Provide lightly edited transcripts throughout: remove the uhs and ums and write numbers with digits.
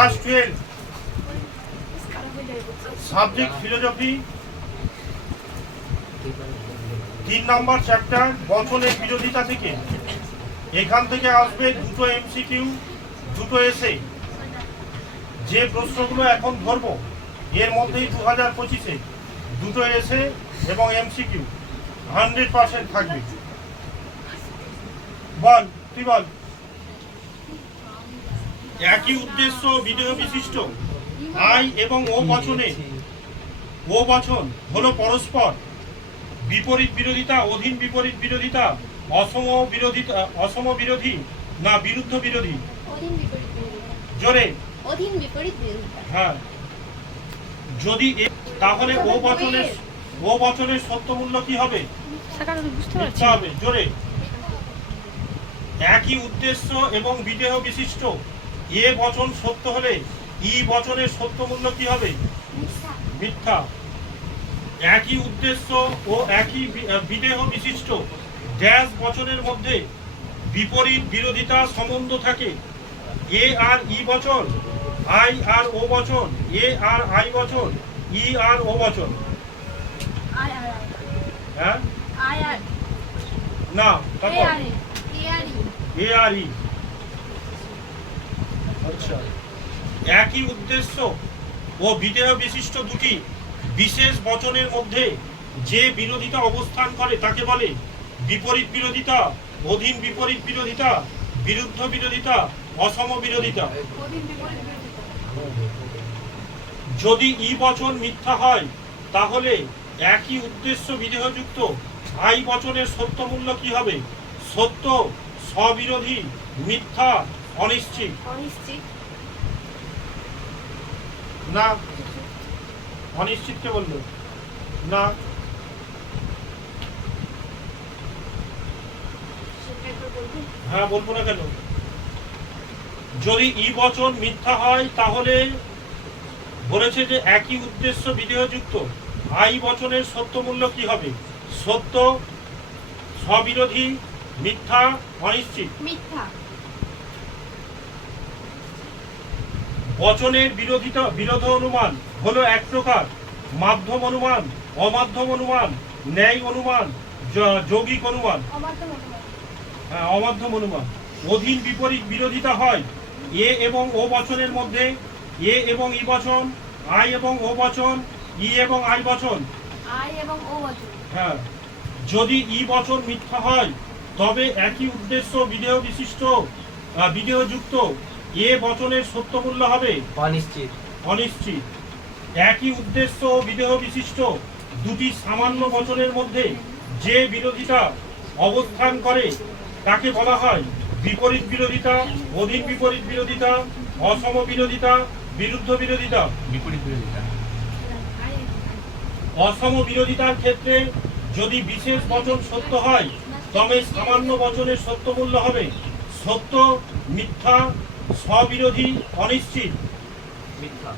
Class 12 subject philosophy 3 নম্বর chapter বচনের বিরোধিতা থেকে এখান থেকে আসবে দুটো এমসিকিউ, দুটো এসে। যে প্রশ্নগুলো এখন ধরব এর মধ্যেই 2025-এ দুটো এসে এবং এমসিকিউ 100% থাকবে। বল, তুই বল। একই উদ্দেশ্য বিধেয় বিশিষ্ট আই এবং ও বচনে ও বচন হলো পরস্পর বিপরীত বিরোধিতা, অধীন বিপরীত বিরোধিতা, অসম বিরোধী না বিরুদ্ধ বিরোধী? জোরে। অধীন বিপরীত বিরোধিতা। হ্যাঁ। যদি তাহলে ও বচনের সত্য মূল্য কি হবে? বুঝতে হবে। জোরে। একই উদ্দেশ্য এবং বিধেয় বিশিষ্ট এ বচন সত্য হলে ই বচনের সত্য মূল্য কি হবে? মিথ্যা। একই উদ্দেশ্য ও একই বিধেয় বিশিষ্ট ড্যাশ বচনের মধ্যে বিপরীত বিরোধিতা সম্বন্ধ থাকে এ আর ই বচন, আই আর ও বচন, এ আর আই বচন, ই আর ও বচন। হ্যাঁ না, এ আর ই। আচ্ছা। একই উদ্দেশ্য ও বিধেয় বিশিষ্ট দুটি বিশেষ বচনের মধ্যে যে বিরোধিতা অবস্থান করে তাকে বলে বিপরীত বিরোধিতা, অধীন বিপরীত বিরোধিতা, বিরুদ্ধ বিরোধিতা, অসম বিরোধিতা। যদি ই বচন মিথ্যা হয় তাহলে একই উদ্দেশ্য বিধেয়যুক্ত আই বচনের সত্য মূল্য কি হবে? সত্য, স্ববিরোধী, মিথ্যা, অনিশ্চিত। না, অনিশ্চিত কে বললো? না। হ্যাঁ, বলবো না কেন? যদি ই বচন মিথ্যা হয় তাহলে বলেছে যে একই উদ্দেশ্য বিধেয়যুক্ত আই বচনের সত্য মূল্য কি হবে? সত্য, স্ববিরোধী, মিথ্যা, অনিশ্চিত। মিথ্যা। বচনের বিরোধ অনুমান হলো এক প্রকার: মাধ্যম অনুমান, অমাধ্যম অনুমান, ন্যায় অনুমান, যৌগিক অনুমান। হ্যাঁ, অমাধ্যম অনুমান। অধীন বিপরীত বিরোধিতা হয় এ এবং ও বচনের মধ্যে, এ এবং ই বচন, আই এবং ও বচন, ই এবং আই বচন। হ্যাঁ। যদি ই বচন মিথ্যা হয় তবে একই উদ্দেশ্য বিধেয় বিশিষ্ট বিধেয়যুক্ত এ বচনের সত্য মূল্য হবে অনিশ্চিত। অনিশ্চিত। একই উদ্দেশ্য বিধেয় বিশিষ্ট দুটি সামান্য বচনের মধ্যে যে বিরোধিতা অবস্থান করে তাকে বলা হয় বিপরীত বিরোধিতা, অধীন বিপরীত বিরোধিতা, অসম বিরোধিতা, বিরুদ্ধ বিরোধিতা। বিপরীত বিরোধিতা। অসম বিরোধিতার ক্ষেত্রে যদি বিশেষ বচন সত্য হয় তবে সামান্য বচনের সত্য মূল্য হবে সত্য, মিথ্যা, স্ববিরোধী, অনিশ্চিত। মিথ্যা।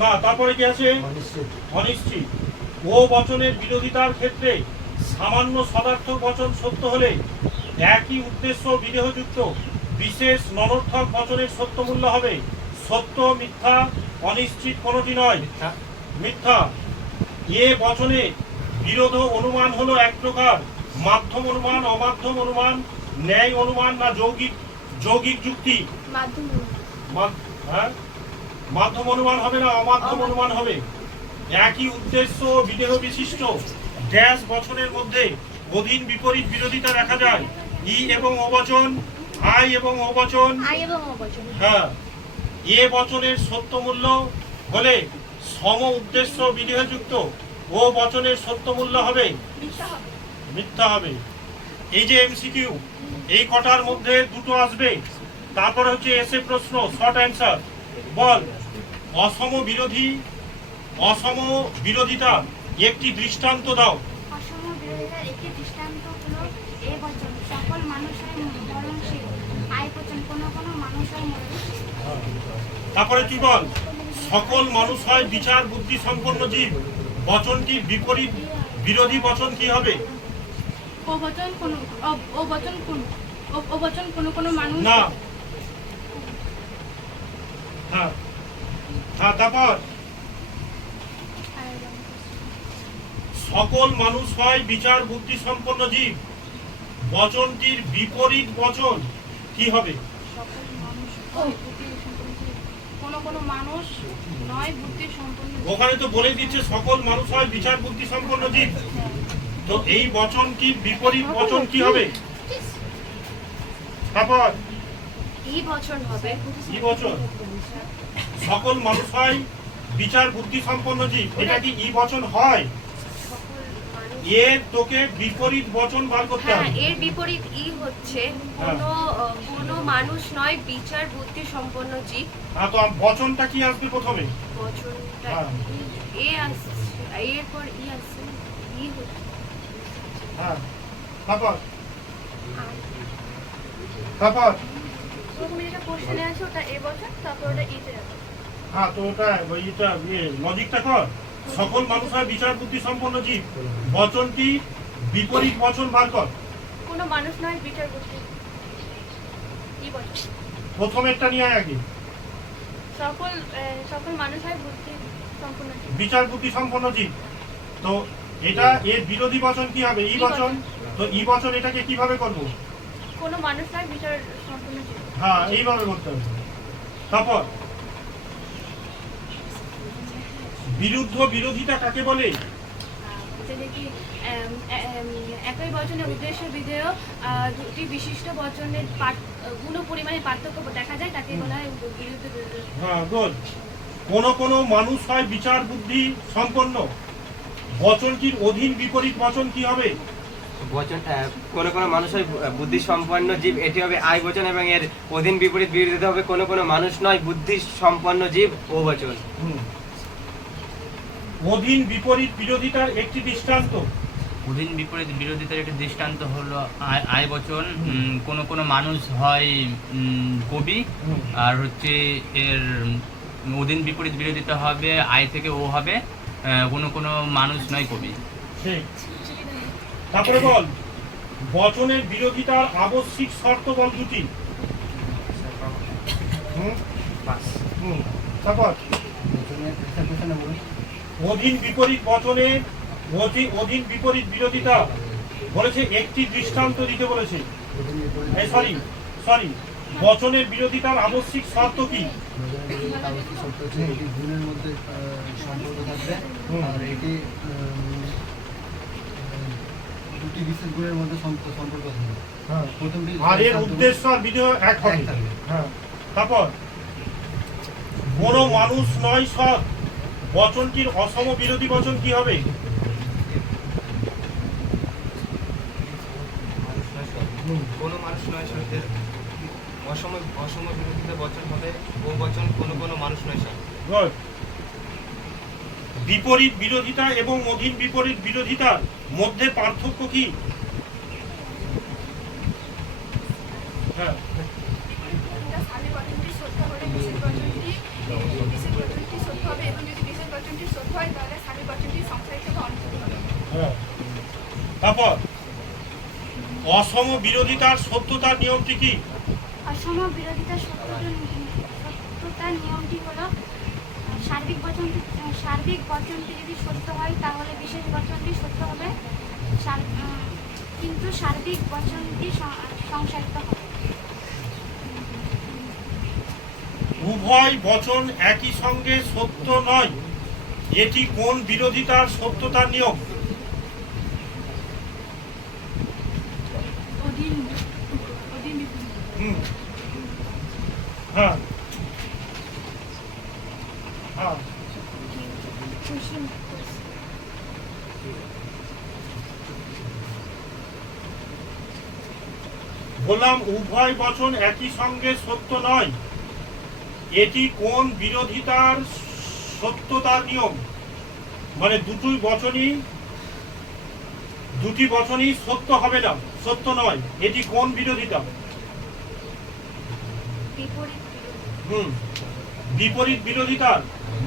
না, তারপরে কি আছে? অনিশ্চিত। ও বচনের বিরোধিতার ক্ষেত্রে সামান্য সদার্থক বচন সত্য হলে একই উদ্দেশ্য বিধেয়যুক্ত বিশেষ ননর্থক বচনের সত্য মূল্য হবে সত্য, মিথ্যা, অনিশ্চিত, কোনটি নয়। মিথ্যা। এ বচনে বিরোধ অনুমান হলো এক প্রকার: মাধ্যম অনুমান, অমাধ্যম অনুমান, ন্যায় অনুমান না যৌগিক যুক্তি? মাধ্যম অনুমান হবে না অমাধ্যম অনুমান হবে? একই উদ্দেশ্য বিধেয় বিশিষ্ট ড্যাশ বচনের মধ্যে অধীন বিপরীত বিরোধিতা দেখা যায় ই এবং ও বচন, আই এবং ও বচন। হ্যাঁ। এ বচনের সত্য মূল্য হলে সম উদ্দেশ্য বিধেয়যুক্ত ও বচনের সত্য মূল্য হবে মিথ্যা হবে। এই যে এমসিকিউ, এই কটার মধ্যে দুটো আসবে। তারপরে হচ্ছে এসে প্রশ্ন, শর্ট অ্যান্সার। বল, অসম বিরোধিতা একটি দৃষ্টান্ত দাও। অসম বিরোধিতার একটি দৃষ্টান্ত হলো এ বচন সকল মানুষের মরণশীল, আই বচন কোনো কোনো মানুষের মরণশীল। তারপরে কি বল, সকল মানুষ হয় বিচার বুদ্ধি সম্পন্ন জীব, বচনটির বিপরীত বিরোধী বচন কি হবে? ও বচন কোনো কোনো মানুষ। না, হ্যাঁ হ্যাঁ, তারপর সকল মানুষ হয় বিচার বুদ্ধি সম্পন্ন জীব। বচনটির বিপরীত বচন কি হবে? সকল মানুষ বুদ্ধি সম্পন্ন জীব। কোনো কোনো মানুষ নয় বুদ্ধি সম্পন্ন জীব। ওখানে তো বলে দিচ্ছে সকল মানুষ হয় বিচার বুদ্ধি সম্পন্ন জীব। তো এই বচনটির বিপরীত বচন কি হবে? তারপর এই বচন হবে কি বচন? সকল মানুষ হয় বিচার বুদ্ধি সম্পন্ন জীব, এটা কি ই বচন হয়? সকল মানুষ। এর তোকে বিপরীত বচন বার করতে হ্যাঁ, হবে। এর বিপরীত ই হচ্ছে কোনো মানুষ নয় বিচার বুদ্ধি সম্পন্ন জীব। হ্যাঁ, তো বচনটা কি আসবে প্রথমে? বচনটা হ্যাঁ। এ আসছে, এরপর ই আসছে, ই হচ্ছে হ্যাঁ, তারপর তারপর প্রথমে যেটা কোশ্চেনে আছে ওটা এ বচন, তারপর ওটা ইতে যাবে। হ্যাঁ, তো ওটা এটা লজিকটা কর। সকল মানুষ হয় বিচার বুদ্ধি সম্পন্ন জীব, বচনটি বিপরীত বচন বার কর। কোনো মানুষ নয় বিচার বুদ্ধি। ই বচন। প্রথমেরটা নিয়ে আয় আগে। সকল মানুষ হয় বুদ্ধি সম্পন্ন জীব। বিচার বুদ্ধি সম্পন্ন জীব। তো এটা এর বিরোধী বচন কি হবে? ই বচন। তো ই বচন এটাকে কিভাবে করব? কোনো মানুষ নয় বিচার সম্পন্ন জীব। হ্যাঁ, এইভাবে করতে হবে। তারপর বিরুদ্ধ বিরোধিতা কাকে বলে? যেটা কি একই বচনের উদ্দেশ্য বিধেয় দুটি বিশিষ্ট বচনের গুণ পরিমাণে পার্থক্য দেখা যায়, তাকে বলা হয় বিরুদ্ধ বিরোধী। হ্যাঁ, গুড। কোন কোন মানুষ হয় বিচার বুদ্ধি সম্পন্ন, বচনটির অধীন বিপরীত বচন কি হবে? বচন কোনো কোনো মানুষ হয় বুদ্ধি সম্পন্ন জীব, এটি হবে আই বচন, এবং এর অধীন বিপরীত বিরোধিতা হবে কোনো কোনো মানুষ নয় বুদ্ধি সম্পন্ন জীব ও বচন। অধীন বিপরীত বিরোধিতার একটি দৃষ্টান্ত। অধীন বিপরীত বিরোধিতার একটি দৃষ্টান্ত হলো আয় বচন। কোনো কোনো মানুষ হয় কবি, আর হচ্ছে এর অধীন বিপরীত বিরোধিতা হবে আয় থেকে ও হবে, কোনো কোনো মানুষ নয় কবি। ঠিক। তারপরে বল, বচনের বিরোধিতার আবশ্যিক শর্ত বল দুটি। তারপর অধীন বিপরীত বচনের অধীন বিপরীত বিরোধিতা বলেছে একটি দৃষ্টান্ত দিতে বলেছে। সরি, বচনের বিরোধিতার আবশ্যিক শর্ত কি? এটি গুণের মধ্যে সম্পর্ক থাকবে, আর এটি দুটি বিশেষ গুণের মধ্যে সম্পর্ক থাকবে। প্রথমটি আর এর উদ্দেশ্য আর বিধেয় এক হবে। হ্যাঁ, তারপর কোনো মানুষ নয় সৎ, বচনটির অসম বিরোধী বচন কি হবে? কোনো মানুষ নয় শব্দের অসম বিরোধিতা বচন হবে ও বচন কোনো কোনো মানুষ নয় শব্দ। গুড। বিপরীত বিরোধিতা এবং অধীন বিপরীত বিরোধিতার মধ্যে পার্থক্য কি? হ্যাঁ, সামনে বচনটি সত্য হলে বিশেষ বচনটি সত্য হবে, এবং যদি বিশেষ বচনটি সত্য হয় তাহলে সামনে বচনটি সংসারিত বা অনুষ্ঠিত হবে। হ্যাঁ। তারপর অসম বিরোধিতার সত্যতার নিয়মটি কি? অসম বিরোধিতার সত্যতার নিয়মটি হলো সার্বিক বচনটি যদি সত্য হয় তাহলে বিশেষ বচনটি সত্য হবে, কিন্তু সার্বিক বচনটি সংসারিত হবে। উভয় বচন একই সঙ্গে সত্য নয়, এটি কোন বিরোধিতার সত্যতার নিয়ম? হ্যাঁ, হ্যাঁ, বললাম উভয় বচন একই সঙ্গে সত্য নয়, এটি কোন বিরোধিতার সত্যতার নিয়ম? মানে দুটি বচনই সত্য হবে না, সত্য নয়, এটি কোন বিরোধিতা? বিপরীত বিরোধিতার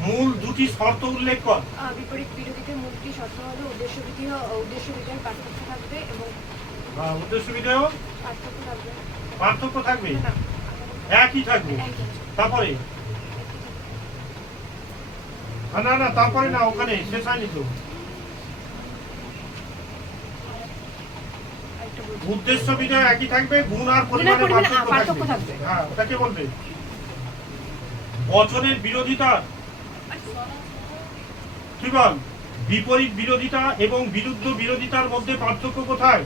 মূল দুটি শর্ত উল্লেখ কর। বিপরীত বিরোধিতার মূল দুটি শর্ত হলো উদ্দেশ্য বিধেয় পার্থক্য থাকবে, এবং উদ্দেশ্য বিধেয় পার্থক্য থাকবে, একই থাকবে। তারপরে না না তারপরে না, ওখানে শেষ হয়নি তো। উদ্দেশ্য বিধেয় একই থাকবে, গুণ আর পরিমাণে পার্থক্য থাকবে। হ্যাঁ, ওটাকে বলবে বচনের বিরোধিতা। কি বল, বিপরীত বিরোধিতা এবং বিরুদ্ধ বিরোধিতার মধ্যে পার্থক্য কোথায়?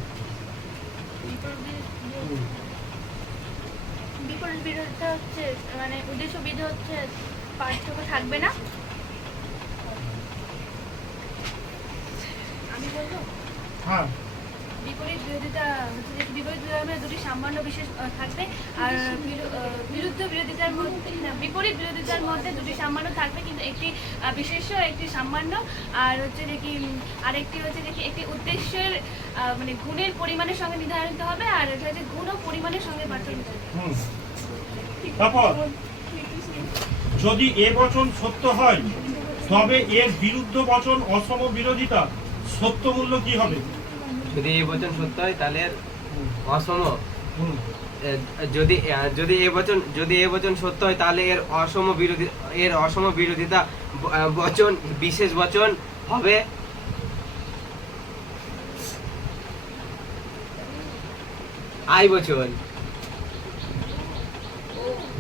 বিপরীত বিরোধিতা হচ্ছে মানে উদ্দেশ্য বিধেয় হচ্ছে পার্থক্য থাকবে না। আমি বলবো হ্যাঁ, বিপরীত বিরোধিতা হচ্ছে যে বিপরীত বিরোধিতার দুটি সামান্য বিশেষ থাকবে, আর বিরুদ্ধ বিরোধিতার মধ্যে বিপরীত বিরোধিতার মধ্যে দুটি সামান্য থাকবে, কিন্তু একটি বিশেষ একটি সামান্য, আর হচ্ছে যে কি আরেকটি হচ্ছে যে কি একটি উদ্দেশ্যের মানে গুণের পরিমাণের সঙ্গে নির্ধারিত হবে, আর হচ্ছে যে গুণ ও পরিমাণের সঙ্গে পার্থক্য থাকবে। তারপর যদি এ বচন সত্য হয় তবে এর বিরুদ্ধ বচন অসম বিরোধিতা সত্য মূল্য কি হবে? যদি এই বচন সত্য হয় তাহলে এর অসম, হুম, যদি এ বচন সত্য হয় তাহলে এর অসম বিরোধিতা বচন বিশেষ বচন হবে আই বচন।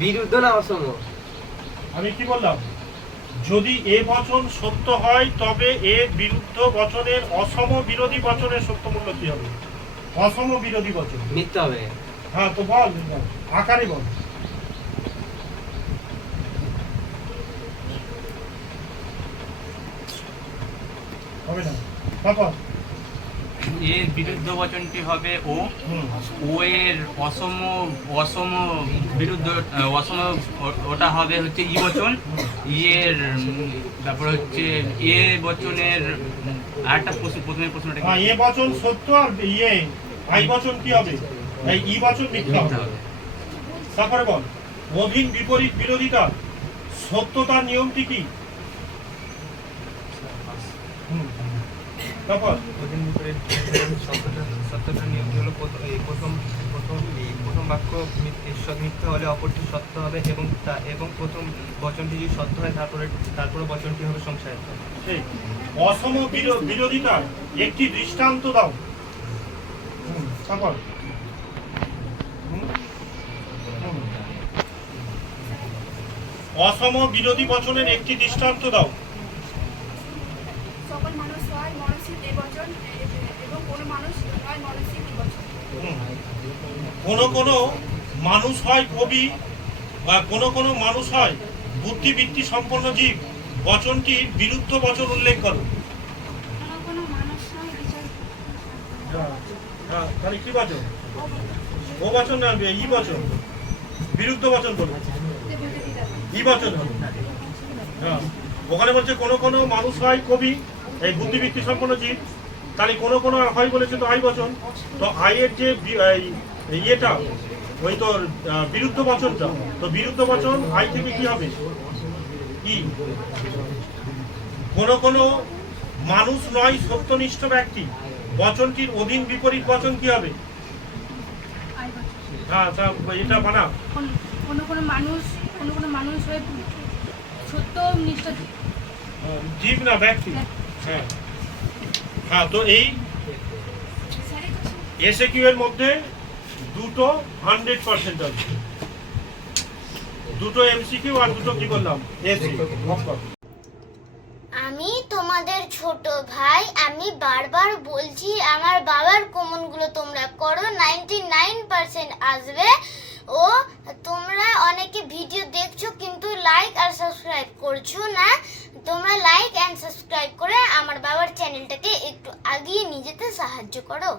বিরুদ্ধ না অসম? আমি কি বললাম? যদি এ বচন সত্য হয় তবে এর বিরুদ্ধ বচনের অসম বিরোধী বচনের সত্য মূল্য কি হবে? অসম বিরোধী বচন মিথ্যা হবে। হ্যাঁ, তো বল আকারে বল। হবে না। তারপর এর বিরুদ্ধ বচনটি হবে ও। হুম, ও এর অসম অসম বিরুদ্ধ অসম ওটা হবে হচ্ছে ই বচন। ইয়ের তারপর হচ্ছে এ বচনের আরেকটা প্রথমে প্রশ্নটা কি? হ্যাঁ, এ বচন সত্য আর ইয়ে আই বচন কি হবে? এই ই বচন মিথ্যা মিথ্যা হবে। হবে। তারপরে বল অধীন বিপরীত বিরোধিতা সত্যতার নিয়মটি কি? হুম, তারপর সত্যতার নিয়মটি হলো প্রথম বাক্য মিথ্যা হলে অপরটি সত্য হবে, এবং প্রথম বচনটি যদি সত্য হয় তারপরে বচনটি হবে সংশয়ার্থ। ঠিক। অসম বিরোধিতার একটি দৃষ্টান্ত দাও। হুম, তারপর হুম, হুম। অসম বিরোধী বচনের একটি দৃষ্টান্ত দাও। সকল মানুষ হয় মনসিক এ বচন এবং কোনো মানুষ নয় মনসিক ই বচন। কোন মানুষ হয় কবি বা কোন মানুষ হয় বুদ্ধিবৃত্তি সম্পন্ন জীব, বচনটির বিরুদ্ধ বচন উল্লেখ করো। কোনো মানুষ নয় বিচার তাহলে কি বচন? ও বচন না ই বচন, বিরুদ্ধ বচন করো, ই বচন হবে। হ্যাঁ, ওখানে বলছে কোন মানুষ হয় কবি, এই বুদ্ধিবৃত্তি সম্পন্ন জীব, তাহলে কোন হয় বলেছে তো আই বচন। তো আইয়ের যে ইয়েটা ওই তোর বিরুদ্ধ বচনটা, তো বিরুদ্ধ বচন আই থেকে কি হবে? ই। কোন মানুষ নয় সত্যনিষ্ঠ ব্যক্তি, বচনটির অধীন বিপরীত বচন কি হবে? হ্যাঁ, এটা বানা। কোনো মানুষ হয়ে সত্য নিষ্ঠ জীব না ব্যক্তি। হ্যাঁ, হ্যাঁ, তো এই এসএকিউ এর মধ্যে দুটো 100% আছে, দুটো এমসিকিউ আর দুটো কি বললাম এসিকিউ। আমি তোমাদের ছোট ভাই, আমি বারবার বলছি আমার বাবার কমনগুলো তোমরা করো, 99% আসবে। ও তোমরা অনেকে ভিডিও দেখছো কিন্তু লাইক আর সাবস্ক্রাইব করছো না। তোমরা লাইক এন্ড সাবস্ক্রাইব করে আমার বাবার চ্যানেলটাকে একটু আগিয়ে নিয়ে যেতে সাহায্য করো।